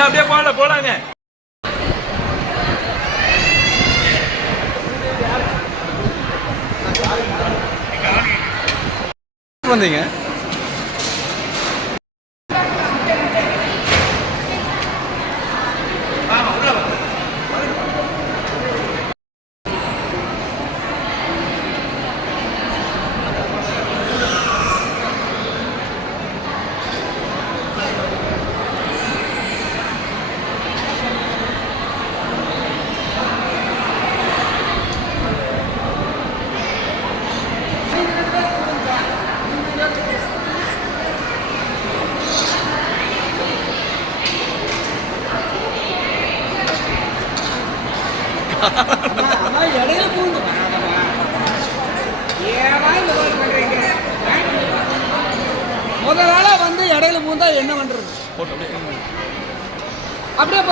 அப்படியே போலாங்க. வந்தீங்க முதல் நாளா வந்து இடையில பூந்தா என்ன பண்றது? அப்படியே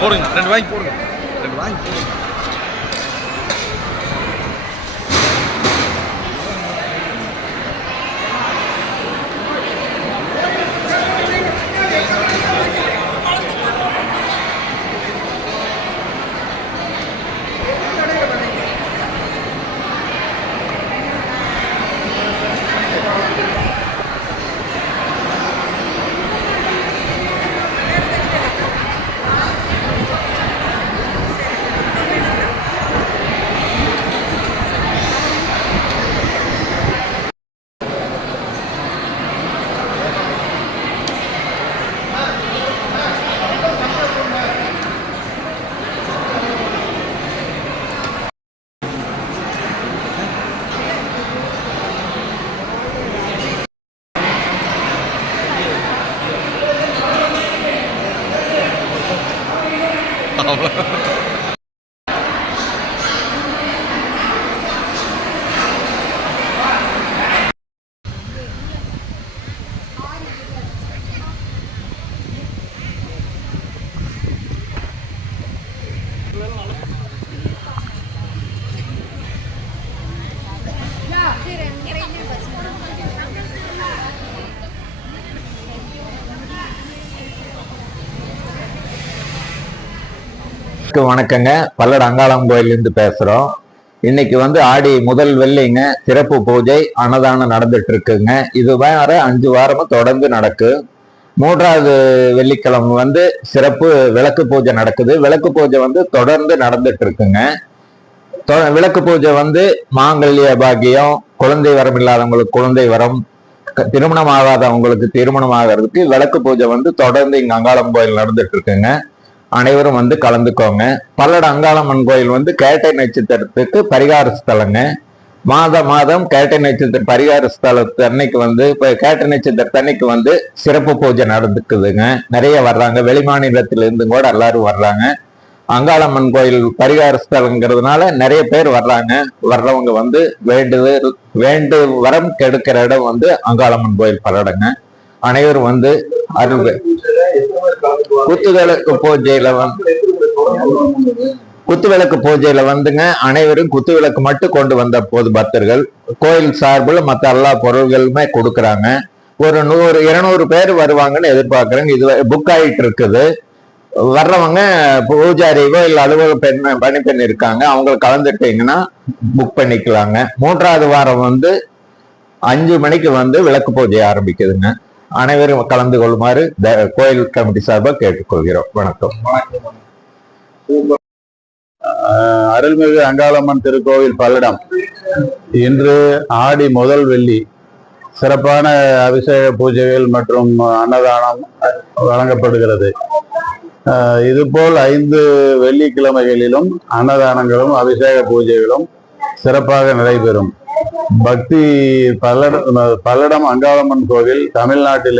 போடுங்க, 2 வாங்கி போடுங்க, 2 வாங்கி போடுங்க. வணக்கங்க. பல்லட அங்காளம் கோயிலிருந்து பேசுறோம். இன்னைக்கு வந்து ஆடி முதல் வெள்ளிங்க, சிறப்பு பூஜை அன்னதானம் நடந்துட்டு இருக்குங்க. இது வேற 5 வாரமா தொடர்ந்து நடக்கு. 3வது வெள்ளிக்கிழமை வந்து சிறப்பு விளக்கு பூஜை நடக்குது. விளக்கு பூஜை வந்து தொடர்ந்து நடந்துட்டு இருக்குங்க. விளக்கு பூஜை வந்து மாங்கல்ய பாக்கியம், குழந்தை வரம் இல்லாதவங்களுக்கு குழந்தை வரம், திருமணம் ஆகாதவங்களுக்கு திருமணம் ஆகிறதுக்கு விளக்கு பூஜை வந்து தொடர்ந்து இங்க அங்காளம் கோயில் நடந்துட்டு இருக்குங்க. அனைவரும் வந்து கலந்துக்கோங்க. பல்லட அங்காளம்மன் கோயில் வந்து கேட்டை நட்சத்திரத்துக்கு பரிகார ஸ்தலங்க. மாதம் கேட்டை நட்சத்திர பரிகார ஸ்தலத்து அன்னைக்கு வந்து இப்ப கேட்டை நட்சத்திரத்து அன்னைக்கு வந்து சிறப்பு பூஜை நடந்துக்குதுங்க. நிறைய வர்றாங்க, வெளிமாநிலத்திலிருந்து கூட எல்லாரும் வர்றாங்க. அங்காளம்மன் கோயில் பரிகார ஸ்தலங்கிறதுனால நிறைய பேர் வர்றாங்க. வர்றவங்க வந்து வேண்டு வரம் கெடுக்கிற இடம் வந்து அங்காளம்மன் கோயில் பல்லடங்க. அனைவரும் வந்து அருள் குத்துவிளக்கு பூஜையில வந்து குத்துவிளக்கு பூஜையில வந்துங்க அனைவரும் குத்துவிளக்கு மட்டும் கொண்டு வந்த போது பக்தர்கள் கோயில் சார்பில் மற்ற எல்லா பொருள்களுமே கொடுக்குறாங்க. ஒரு 100-200 பேர் வருவாங்கன்னு எதிர்பார்க்குறேங்க. இது புக் ஆகிட்டு இருக்குது. வர்றவங்க பூஜாரியோ இல்லை அலுவலக பணிப்பெண் இருக்காங்க, அவங்க கலந்துட்டீங்கன்னா புக் பண்ணிக்கலாங்க. 3வது வாரம் 5 மணிக்கு விளக்கு பூஜை ஆரம்பிக்குதுங்க. அனைவரும் கலந்து கொள்ளுமாறு கோயில் கமிட்டி சார்பாக கேட்டுக்கொள்கிறோம். வணக்கம். அருள்மிகு அங்காளம்மன் திருக்கோவில் பல்லடம் இன்று ஆடி முதல் வெள்ளி சிறப்பான அபிஷேக பூஜைகள் மற்றும் அன்னதானம் வழங்கப்படுகிறது. இதுபோல் 5 வெள்ளிக்கிழமைகளிலும் அன்னதானங்களும் அபிஷேக பூஜைகளும் சிறப்பாக நடைபெறும். பக்தி பல்லடம் அங்காளம்மன் கோவில் தமிழ்நாட்டில்